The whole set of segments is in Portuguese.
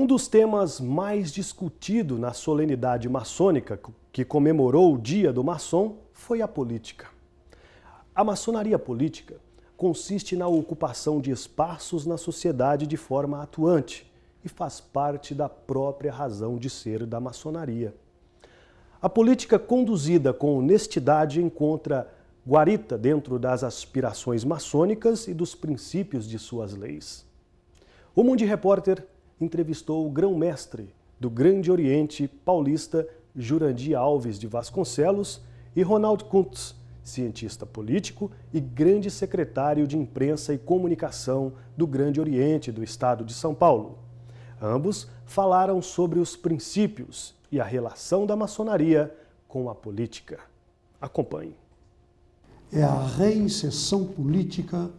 Um dos temas mais discutidos na solenidade maçônica que comemorou o Dia do Maçom foi a política. A maçonaria política consiste na ocupação de espaços na sociedade de forma atuante e faz parte da própria razão de ser da maçonaria. A política conduzida com honestidade encontra guarita dentro das aspirações maçônicas e dos princípios de suas leis. O Mundo Repórter entrevistou o grão-mestre do Grande Oriente Paulista, Jurandir Alves de Vasconcelos, e Ronald Kuntz, cientista político e grande secretário de Imprensa e Comunicação do Grande Oriente do Estado de São Paulo. Ambos falaram sobre os princípios e a relação da maçonaria com a política. Acompanhe. É a reinserção política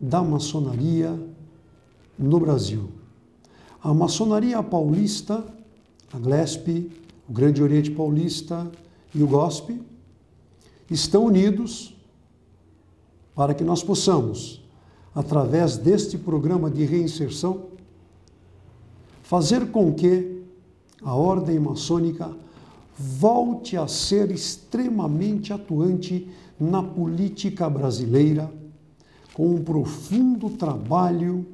da maçonaria no Brasil. A maçonaria paulista, a GLESP, o Grande Oriente Paulista e o GOSP estão unidos para que nós possamos, através deste programa de reinserção, fazer com que a ordem maçônica volte a ser extremamente atuante na política brasileira, com um profundo trabalho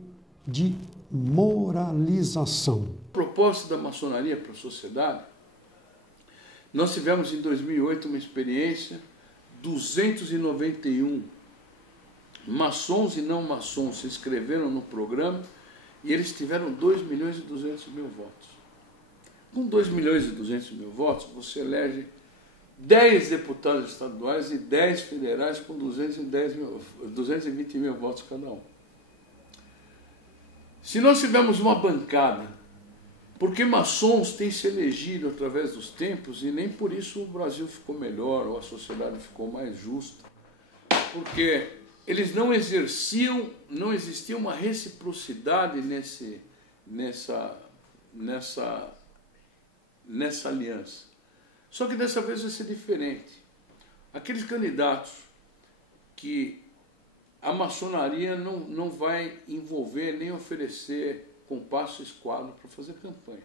de moralização. O propósito da maçonaria para a sociedade, nós tivemos em 2008 uma experiência, 291 maçons e não maçons se inscreveram no programa e eles tiveram 2.200.000 votos. Com 2.200.000 votos, você elege 10 deputados estaduais e 10 federais com 220 mil votos cada um. Se nós tivermos uma bancada, porque maçons têm se elegido através dos tempos e nem por isso o Brasil ficou melhor ou a sociedade ficou mais justa, porque eles não exerciam, não existia uma reciprocidade nessa aliança. Só que dessa vez vai ser diferente. Aqueles candidatos que a maçonaria não vai envolver nem oferecer compasso e esquadro para fazer campanha.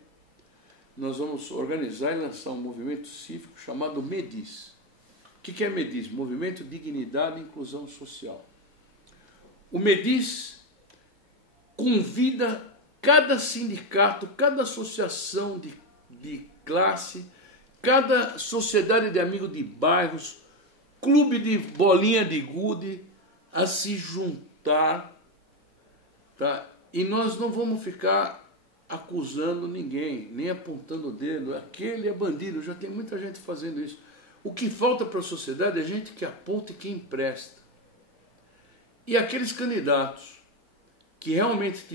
Nós vamos organizar e lançar um movimento cívico chamado MEDIS. O que é MEDIS? Movimento Dignidade e Inclusão Social. O MEDIS convida cada sindicato, cada associação de classe, cada sociedade de amigos de bairros, clube de bolinha de gude, a se juntar, tá? E nós não vamos ficar acusando ninguém, nem apontando o dedo, aquele é bandido, já tem muita gente fazendo isso. O que falta para a sociedade é gente que aponta e que empresta. E aqueles candidatos que realmente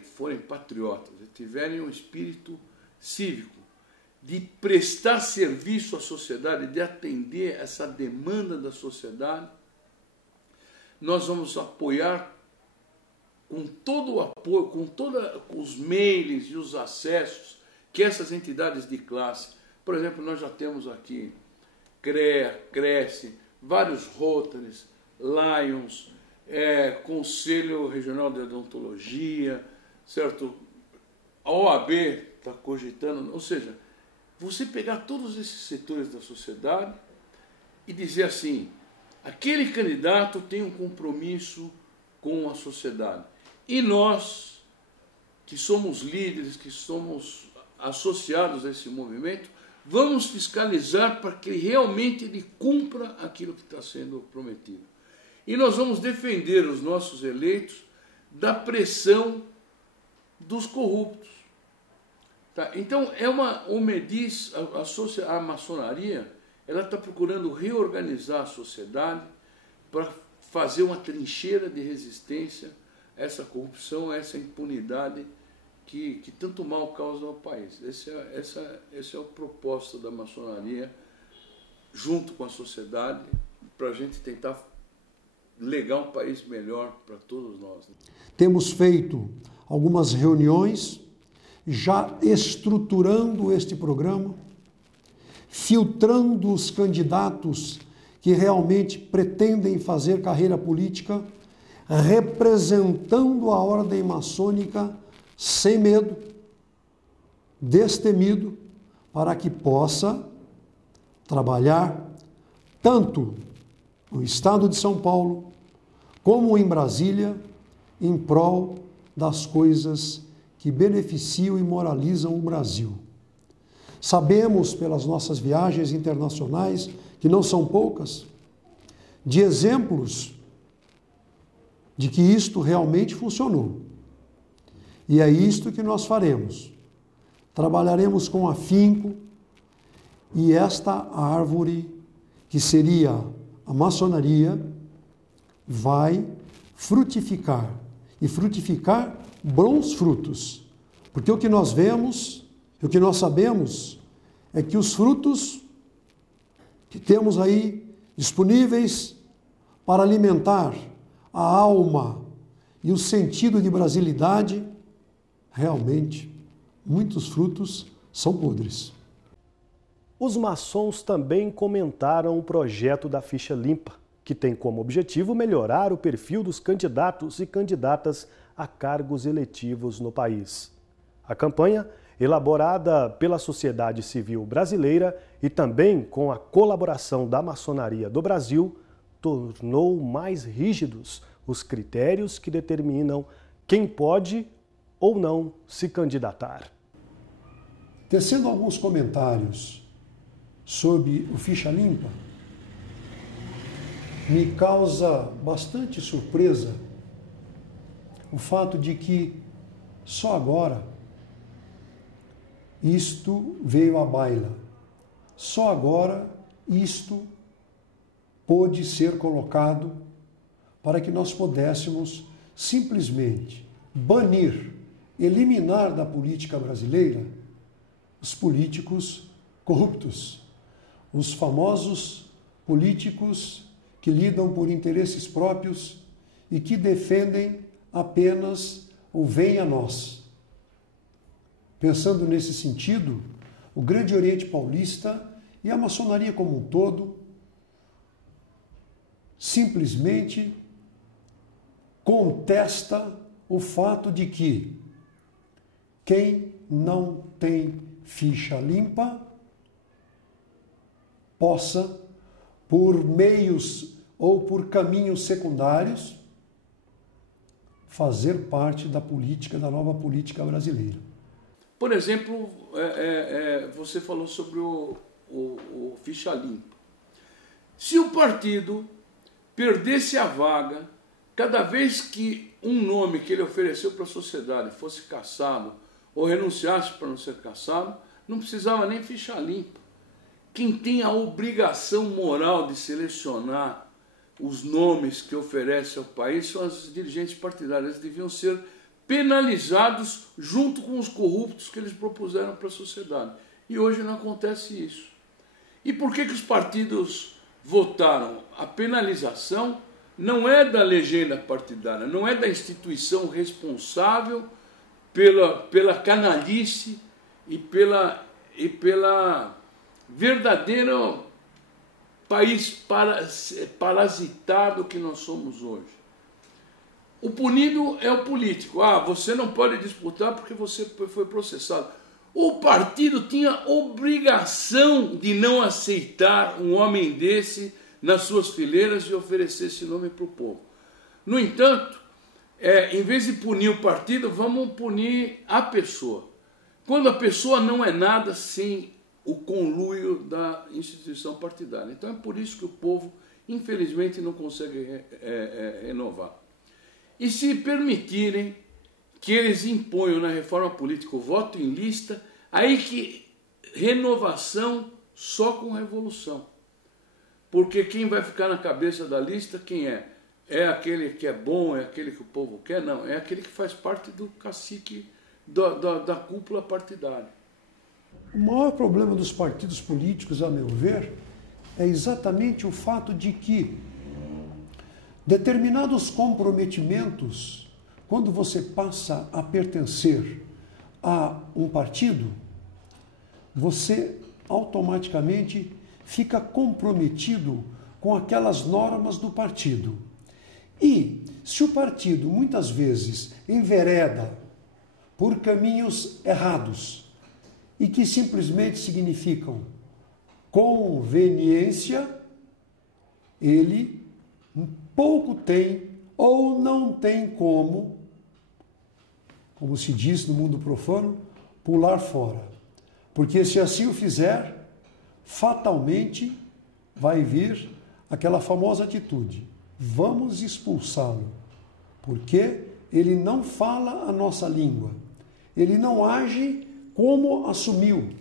forem patriotas, tiverem um espírito cívico, de prestar serviço à sociedade, de atender essa demanda da sociedade, nós vamos apoiar com todo o apoio, com todos os mails e os acessos que essas entidades de classe, por exemplo, nós já temos aqui CREA, Cresce, vários Rotaries, Lions, Conselho Regional de Odontologia, certo? A OAB está cogitando, ou seja, você pegar todos esses setores da sociedade e dizer assim, aquele candidato tem um compromisso com a sociedade. E nós, que somos líderes, que somos associados a esse movimento, vamos fiscalizar para que realmente ele cumpra aquilo que está sendo prometido. E nós vamos defender os nossos eleitos da pressão dos corruptos. Tá? Então, o MEDIS, a maçonaria, ela está procurando reorganizar a sociedade para fazer uma trincheira de resistência a essa corrupção, a essa impunidade que tanto mal causa ao país. Esse é o propósito da maçonaria, junto com a sociedade, para a gente tentar legar um país melhor para todos nós. Temos feito algumas reuniões, já estruturando este programa, filtrando os candidatos que realmente pretendem fazer carreira política, representando a ordem maçônica sem medo, destemido, para que possa trabalhar tanto no estado de São Paulo como em Brasília em prol das coisas que beneficiam e moralizam o Brasil. Sabemos, pelas nossas viagens internacionais, que não são poucas, de exemplos de que isto realmente funcionou. E é isto que nós faremos. Trabalharemos com afinco e esta árvore, que seria a maçonaria, vai frutificar. E frutificar bons frutos. Porque o que nós vemos, o que nós sabemos, é que os frutos que temos aí disponíveis para alimentar a alma e o sentido de brasilidade, realmente, muitos frutos são podres. Os maçons também comentaram o projeto da Ficha Limpa, que tem como objetivo melhorar o perfil dos candidatos e candidatas a cargos eletivos no país. A campanha, elaborada pela sociedade civil brasileira e também com a colaboração da Maçonaria do Brasil, tornou mais rígidos os critérios que determinam quem pode ou não se candidatar. Tecendo alguns comentários sobre o Ficha Limpa, me causa bastante surpresa o fato de que só agora isto veio à baila. Só agora isto pôde ser colocado para que nós pudéssemos simplesmente banir, eliminar da política brasileira os políticos corruptos, os famosos políticos que lidam por interesses próprios e que defendem apenas o vem a nós. Pensando nesse sentido, o Grande Oriente Paulista e a maçonaria como um todo simplesmente contesta o fato de que quem não tem ficha limpa possa, por meios ou por caminhos secundários, fazer parte da política, da nova política brasileira. Por exemplo, você falou sobre o Ficha Limpa. Se o partido perdesse a vaga, cada vez que um nome que ele ofereceu para a sociedade fosse cassado ou renunciasse para não ser cassado, não precisava nem ficha limpa. Quem tem a obrigação moral de selecionar os nomes que oferece ao país são as dirigentes partidárias. Eles deviam ser penalizados junto com os corruptos que eles propuseram para a sociedade. E hoje não acontece isso. E por que os partidos votaram? A penalização não é da legenda partidária, não é da instituição responsável pela canalice e pela verdadeiro país parasitado que nós somos hoje. O punido é o político. Você não pode disputar porque você foi processado. O partido tinha obrigação de não aceitar um homem desse nas suas fileiras e oferecer esse nome para o povo. No entanto, em vez de punir o partido, vamos punir a pessoa. Quando a pessoa não é nada sem o conluio da instituição partidária. Então é por isso que o povo, infelizmente, não consegue renovar. E se permitirem que eles imponham na reforma política o voto em lista, aí que renovação só com revolução. Porque quem vai ficar na cabeça da lista, quem é? É aquele que é bom, é aquele que o povo quer? Não, é aquele que faz parte do cacique, da cúpula partidária. O maior problema dos partidos políticos, a meu ver, é exatamente o fato de que determinados comprometimentos, quando você passa a pertencer a um partido, você automaticamente fica comprometido com aquelas normas do partido. E se o partido muitas vezes envereda por caminhos errados, e que simplesmente significam conveniência, ele pouco tem ou não tem como se diz no mundo profano, pular fora. Porque se assim o fizer, fatalmente vai vir aquela famosa atitude: vamos expulsá-lo, porque ele não fala a nossa língua, ele não age como assumiu,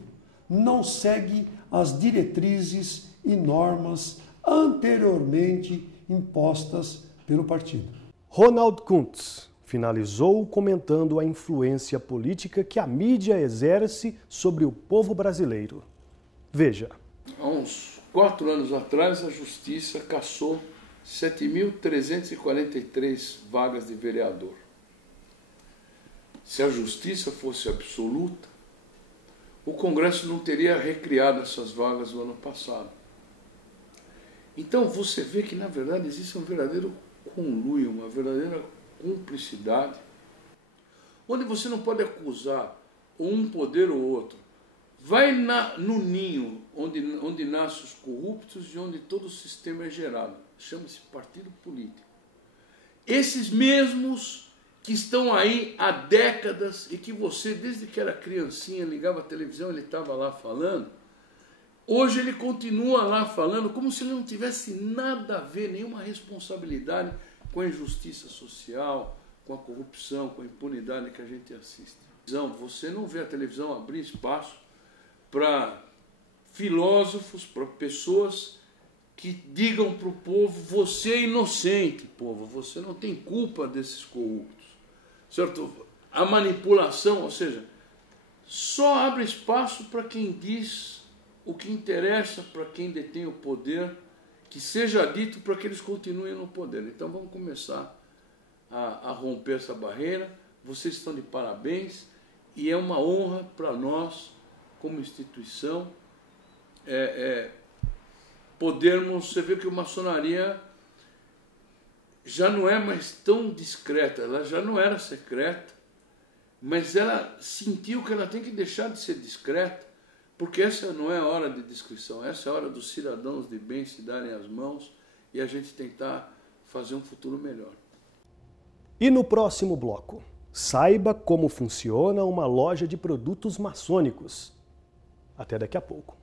não segue as diretrizes e normas anteriormente impostas pelo partido. Ronald Kuntz finalizou comentando a influência política que a mídia exerce sobre o povo brasileiro. Veja. Há uns 4 anos atrás, a Justiça cassou 7.343 vagas de vereador. Se a Justiça fosse absoluta, o Congresso não teria recriado essas vagas no ano passado. Então você vê que, na verdade, existe um verdadeiro conluio, uma verdadeira cumplicidade, onde você não pode acusar um poder ou outro. Vai no ninho onde nascem os corruptos e onde todo o sistema é gerado. Chama-se partido político. Esses mesmos que estão aí há décadas e que você, desde que era criancinha, ligava a televisão, ele estava lá falando, hoje ele continua lá falando como se ele não tivesse nada a ver, nenhuma responsabilidade com a injustiça social, com a corrupção, com a impunidade que a gente assiste. Você não vê a televisão abrir espaço para filósofos, para pessoas que digam para o povo: você é inocente, povo, você não tem culpa desses corruptos. Certo? A manipulação, ou seja, só abre espaço para quem diz o que interessa, para quem detém o poder, que seja dito para que eles continuem no poder. Então vamos começar a romper essa barreira. Vocês estão de parabéns e é uma honra para nós, como instituição, podermos... Você vê que a maçonaria já não é mais tão discreta, ela já não era secreta, mas ela sentiu que ela tem que deixar de ser discreta, porque essa não é a hora de discrição, essa é a hora dos cidadãos de bem se darem as mãos e a gente tentar fazer um futuro melhor. E no próximo bloco, saiba como funciona uma loja de produtos maçônicos. Até daqui a pouco.